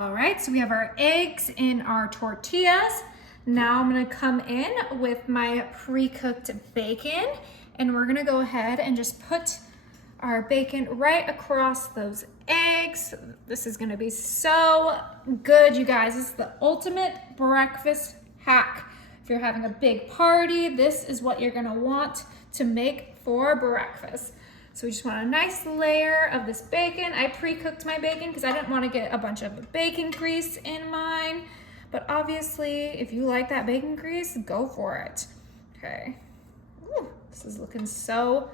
All right, so we have our eggs in our tortillas. Now I'm gonna come in with my pre-cooked bacon, and we're gonna go ahead and just put our bacon right across those eggs. This is gonna be so good, you guys. This is the ultimate breakfast hack. If you're having a big party, this is what you're gonna want to make for breakfast. So we just want a nice layer of this bacon. I pre-cooked my bacon because I didn't want to get a bunch of bacon grease in mine. But obviously, if you like that bacon grease, go for it. Okay. Ooh, this is looking so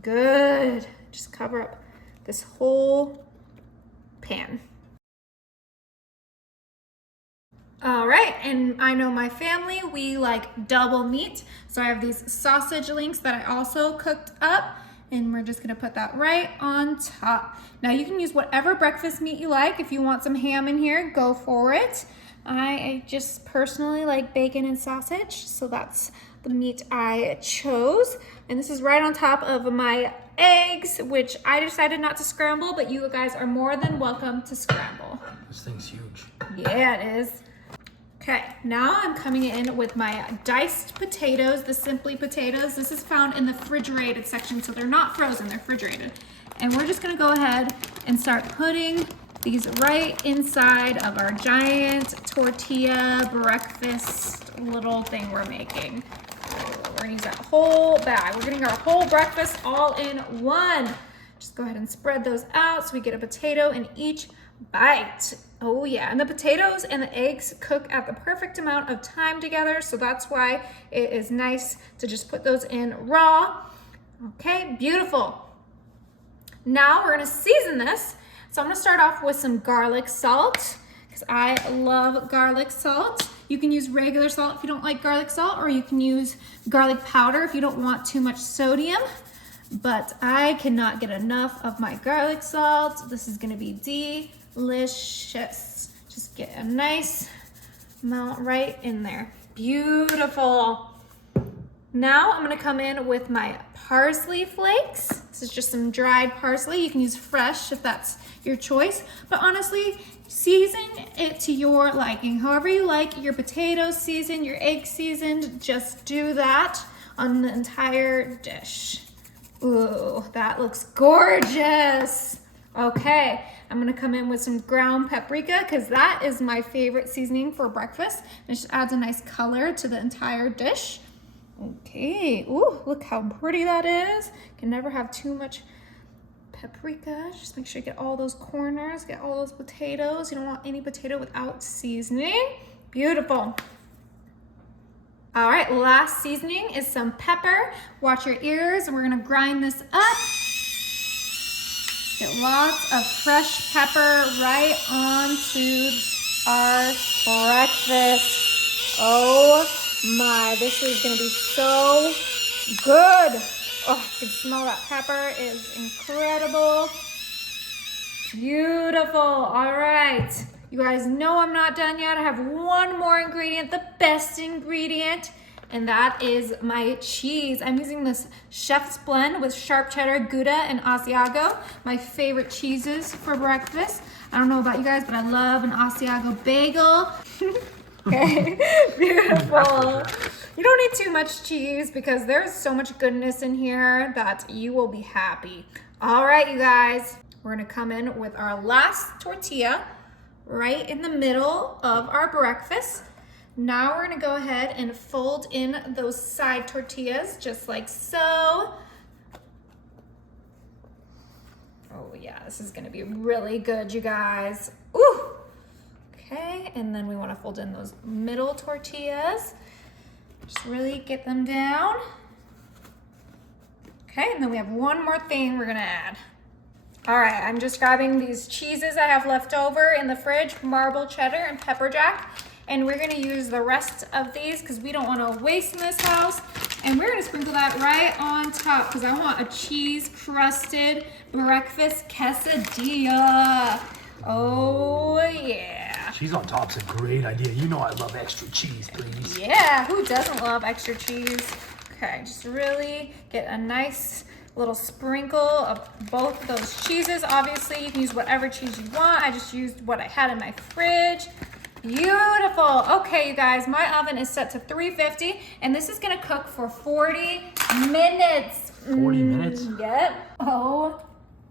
good. Just cover up this whole pan. All right, and I know my family, we like double meat. So I have these sausage links that I also cooked up. And we're just gonna put that right on top. Now you can use whatever breakfast meat you like. If you want some ham in here, go for it. I just personally like bacon and sausage, so that's the meat I chose. And this is right on top of my eggs, which I decided not to scramble, but you guys are more than welcome to scramble. This thing's huge. Yeah, it is. Okay, now I'm coming in with my diced potatoes, the Simply potatoes. This is found in the refrigerated section, so they're not frozen, they're refrigerated. And we're just gonna go ahead and start putting these right inside of our giant tortilla breakfast little thing we're making. We're gonna use that whole bag. We're getting our whole breakfast all in one. Just go ahead and spread those out so we get a potato in each bite. Oh yeah, and the potatoes and the eggs cook at the perfect amount of time together, so that's why it is nice to just put those in raw. Okay, beautiful. Now we're gonna season this. So I'm gonna start off with some garlic salt, because I love garlic salt. You can use regular salt if you don't like garlic salt, or you can use garlic powder if you don't want too much sodium. But I cannot get enough of my garlic salt. This is gonna be delicious. Just get a nice amount right in there. Beautiful. Now I'm gonna come in with my parsley flakes. This is just some dried parsley. You can use fresh if that's your choice, but honestly, season it to your liking. However you like your potatoes seasoned, your eggs seasoned, just do that on the entire dish. Ooh, that looks gorgeous. Okay, I'm gonna come in with some ground paprika because that is my favorite seasoning for breakfast. It just adds a nice color to the entire dish. Okay, ooh, look how pretty that is. Can never have too much paprika. Just make sure you get all those corners, get all those potatoes. You don't want any potato without seasoning. Beautiful. All right, last seasoning is some pepper. Watch your ears, and we're gonna grind this up. Get lots of fresh pepper right onto our breakfast. Oh my, this is gonna be so good. Oh, I can smell that pepper. It is incredible. Beautiful. All right. You guys know I'm not done yet. I have one more ingredient, the best ingredient, and that is my cheese. I'm using this chef's blend with sharp cheddar, Gouda, and Asiago, my favorite cheeses for breakfast. I don't know about you guys, but I love an Asiago bagel. Okay, beautiful. You don't need too much cheese because there's so much goodness in here that you will be happy. All right, you guys, we're gonna come in with our last tortilla right in the middle of our breakfast. Now we're gonna go ahead and fold in those side tortillas just like so. Oh yeah, this is gonna be really good, you guys. Ooh. Okay, and then we wanna fold in those middle tortillas. Just really get them down. Okay, and then we have one more thing we're gonna add. All right, I'm just grabbing these cheeses I have left over in the fridge, marble cheddar and pepper jack. And we're gonna use the rest of these because we don't wanna waste in this house. And we're gonna sprinkle that right on top because I want a cheese crusted breakfast quesadilla. Oh yeah. Cheese on top's a great idea. You know I love extra cheese, please. Yeah, who doesn't love extra cheese? Okay, just really get a nice A little sprinkle of both of those cheeses. Obviously, you can use whatever cheese you want. I just used what I had in my fridge. Beautiful. Okay, you guys, my oven is set to 350, and this is gonna cook for 40 minutes. 40 minutes? Yep. Oh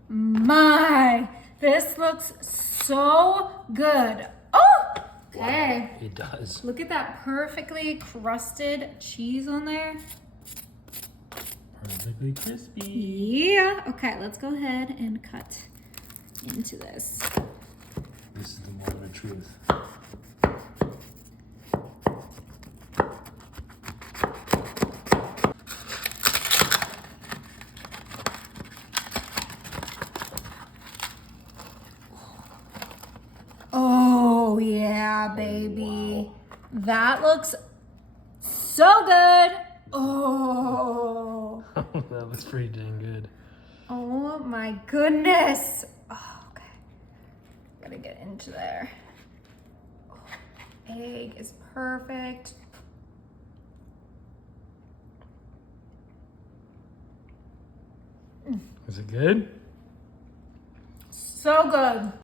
my. This looks so good. Oh, okay. It does. Look at that perfectly crusted cheese on there. Perfectly crispy. Yeah. Okay, let's go ahead and cut into this. This is the moment of truth. Oh, yeah, baby. That looks so good. Oh. That looks pretty dang good. Oh my goodness. Oh, okay. Gotta get into there. Oh, egg is perfect. Is it good? So good.